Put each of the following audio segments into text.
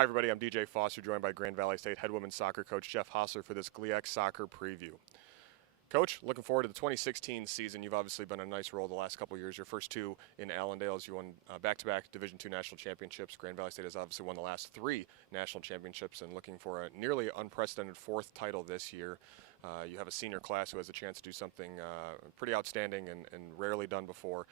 Hi, everybody. I'm DJ Foster, joined by Grand Valley State head women's soccer coach Jeff Hosler for this GLIAC soccer preview. Coach, looking forward to the 2016 season. You've obviously been a nice role the last couple of years. Your first two in Allendale as you won back-to-back Division II national championships. Grand Valley State has obviously won the last three national championships and looking for a nearly unprecedented fourth title this year. You have a senior class who has a chance to do something pretty outstanding and rarely done before,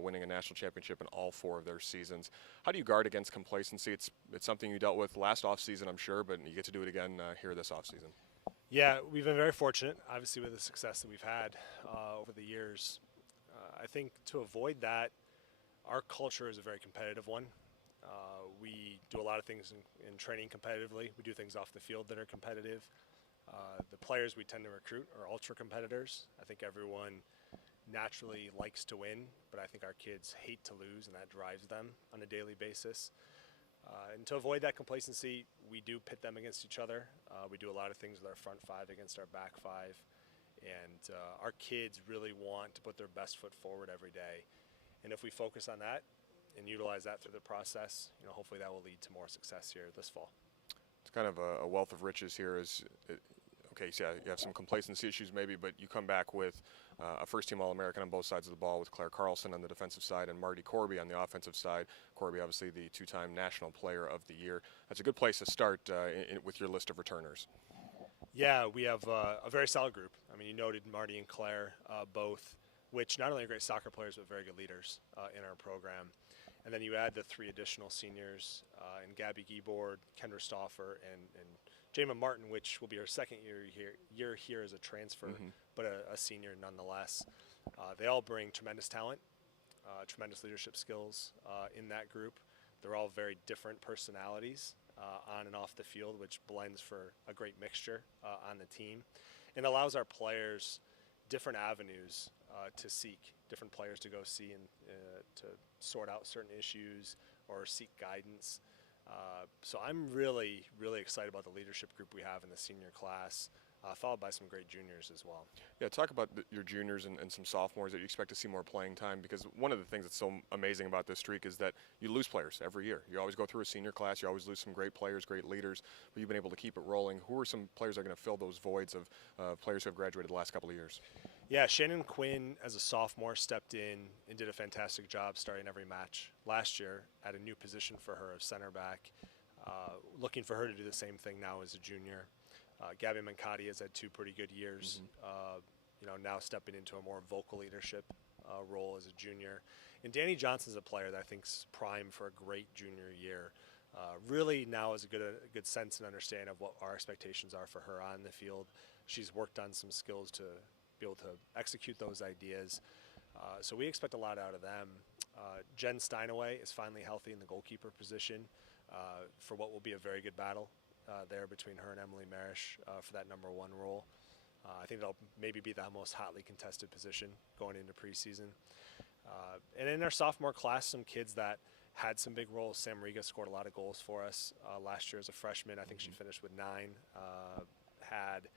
winning a national championship in all four of their seasons. How do you guard against complacency? It's something you dealt with last offseason, I'm sure, but you get to do it again here this offseason. Yeah, we've been very fortunate, obviously, with the success that we've had over the years. I think to avoid that, our culture is a very competitive one. We do a lot of things in training competitively. We do things off the field that are competitive. The players we tend to recruit are ultra competitors. I think everyone naturally likes to win, but I think our kids hate to lose, and that drives them on a daily basis. And to avoid that complacency, we do pit them against each other. We do a lot of things with our front five against our back five. And our kids really want to put their best foot forward every day. And if we focus on that and utilize that through the process, hopefully that will lead to more success here this fall. It's kind of a wealth of riches here. Okay, so yeah, you have some complacency issues maybe, but you come back with a first-team All-American on both sides of the ball with Claire Carlson on the defensive side and Marty Corby on the offensive side. Corby, obviously the two-time National Player of the Year. That's a good place to start with your list of returners. Yeah, we have a very solid group. I mean, you noted Marty and Claire both, which not only are great soccer players, but very good leaders in our program. And then you add the three additional seniors in Gabby Giebord, Kendra Stauffer, and Jayma Martin, which will be her second year here as a transfer, but a senior nonetheless. They all bring tremendous talent, tremendous leadership skills in that group. They're all very different personalities on and off the field, which blends for a great mixture on the team and allows our players different avenues to seek, different players to go see and to sort out certain issues or seek guidance. So I'm really, really excited about the leadership group we have in the senior class, followed by some great juniors as well. Yeah, talk about your juniors and some sophomores that you expect to see more playing time, because one of the things that's so amazing about this streak is that you lose players every year. You always go through a senior class, you always lose some great players, great leaders, but you've been able to keep it rolling. Who are some players that are going to fill those voids of players who have graduated the last couple of years? Yeah, Shannon Quinn, as a sophomore, stepped in and did a fantastic job starting every match last year at a new position for her of center back. Looking for her to do the same thing now as a junior. Gabby Mancati has had two pretty good years, now stepping into a more vocal leadership role as a junior. And Danny Johnson's a player that I think's primed for a great junior year. Really now has a good sense and understanding of what our expectations are for her on the field. She's worked on some skills to be able to execute those ideas. So we expect a lot out of them. Jen Steinaway is finally healthy in the goalkeeper position for what will be a very good battle there between her and Emily Marish for that number one role. I think that'll maybe be the most hotly contested position going into preseason. And in our sophomore class, some kids that had some big roles. Sam Riga scored a lot of goals for us last year as a freshman. I think she finished with 9, had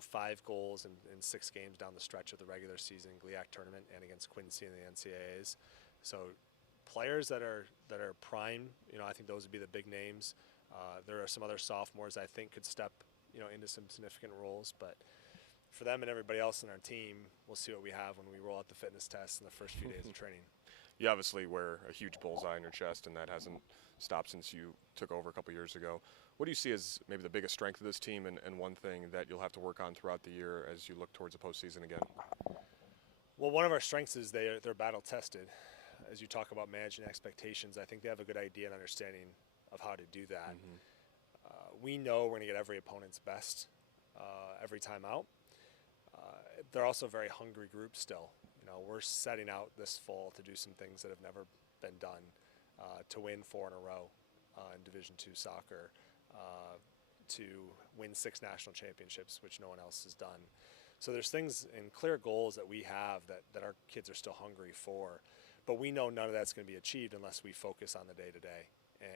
5 goals in 6 games down the stretch of the regular season GLIAC tournament and against Quincy in the NCAAs. So players that are prime, I think those would be the big names. There are some other sophomores I think could step, into some significant roles, but for them and everybody else in our team, we'll see what we have when we roll out the fitness tests in the first few days of training. You obviously wear a huge bullseye on your chest, and that hasn't stopped since you took over a couple years ago. What do you see as maybe the biggest strength of this team and one thing that you'll have to work on throughout the year as you look towards the postseason again? Well, one of our strengths is they're battle tested. As you talk about managing expectations, I think they have a good idea and understanding of how to do that. We know we're going to get every opponent's best every time out. They're also a very hungry group still. We're setting out this fall to do some things that have never been done, to win 4 in a row in Division II soccer, to win 6 national championships, which no one else has done. So there's things and clear goals that we have that our kids are still hungry for, but we know none of that's going to be achieved unless we focus on the day-to-day.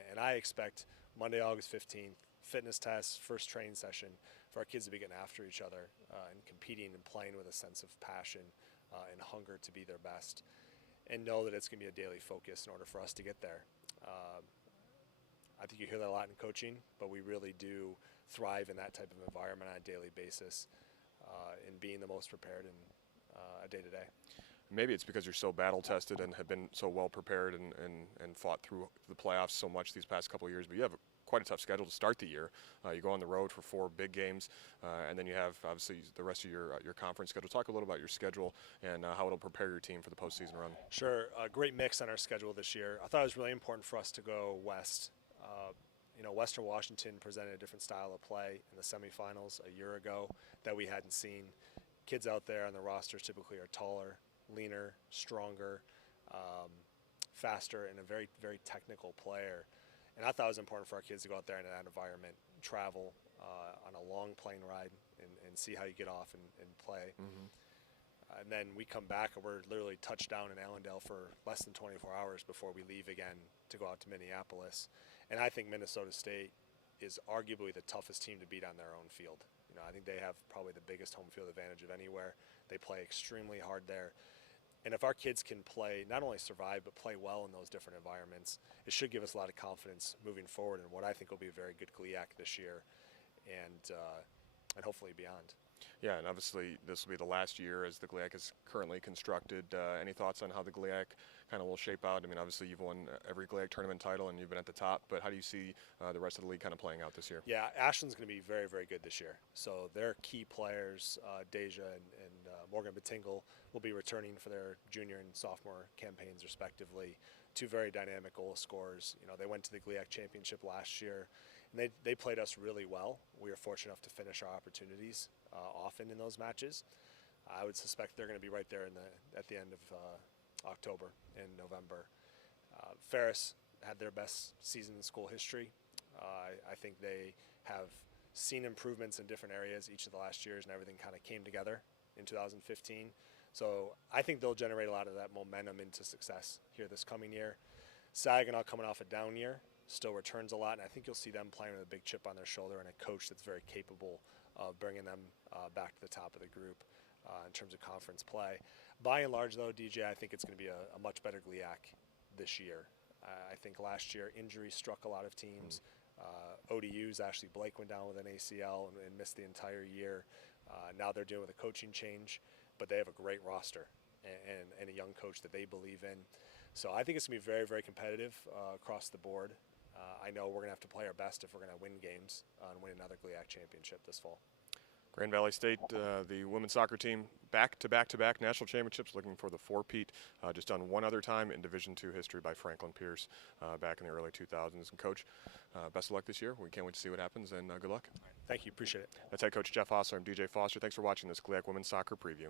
And I expect Monday, August 15th, fitness tests, first training session, for our kids to be getting after each other and competing and playing with a sense of passion and hunger to be their best, and know that it's going to be a daily focus in order for us to get there. I think you hear that a lot in coaching, but we really do thrive in that type of environment on a daily basis, in being the most prepared in a day-to-day. Maybe it's because you're so battle tested and have been so well prepared and fought through the playoffs so much these past couple of years. But you have quite a tough schedule to start the year. You go on the road for 4 big games, and then you have obviously the rest of your conference schedule. Talk a little about your schedule and how it'll prepare your team for the postseason run. Sure, a great mix on our schedule this year. I thought it was really important for us to go west. Western Washington presented a different style of play in the semifinals a year ago that we hadn't seen. Kids out there on the rosters typically are taller, leaner, stronger, faster, and a very, very technical player. And I thought it was important for our kids to go out there in that environment, travel on a long plane ride, and see how you get off and play. Mm-hmm. And then we come back and we're literally touched down in Allendale for less than 24 hours before we leave again to go out to Minneapolis. And I think Minnesota State is arguably the toughest team to beat on their own field. I think they have probably the biggest home field advantage of anywhere. They play extremely hard there. And if our kids can play, not only survive, but play well in those different environments, it should give us a lot of confidence moving forward in what I think will be a very good GLIAC this year and hopefully beyond. Yeah, and obviously this will be the last year as the GLIAC is currently constructed. Any thoughts on how the GLIAC kind of will shape out? I mean, obviously you've won every GLIAC tournament title and you've been at the top, but how do you see the rest of the league kind of playing out this year? Yeah, Ashland's going to be very, very good this year. So their key players, Deja and Morgan Batingle, will be returning for their junior and sophomore campaigns respectively. 2 very dynamic goal scorers. They went to the GLIAC championship last year, and they played us really well. We were fortunate enough to finish our opportunities often in those matches. I would suspect they're going to be right there at the end of October and November. Ferris had their best season in school history. I think they have seen improvements in different areas each of the last years, and everything kind of came together in 2015. So I think they'll generate a lot of that momentum into success here this coming year. Saginaw, coming off a down year, still returns a lot, and I think you'll see them playing with a big chip on their shoulder and a coach that's very capable of bringing them back to the top of the group in terms of conference play. By and large, though, DJ, I think it's going to be a much better GLIAC this year. I think last year injuries struck a lot of teams. ODU's Ashley Blake went down with an ACL and missed the entire year. Now they're dealing with a coaching change, but they have a great roster and a young coach that they believe in. So I think it's going to be very, very competitive across the board. I know we're going to have to play our best if we're going to win games and win another GLIAC championship this fall. Grand Valley State, the women's soccer team, back-to-back national championships, looking for the four-peat, just done one other time in Division II history by Franklin Pierce back in the early 2000s. And Coach, best of luck this year. We can't wait to see what happens, and good luck. Thank you. Appreciate it. That's head coach Jeff Hosser. I'm DJ Foster. Thanks for watching this GLIAC Women's Soccer Preview.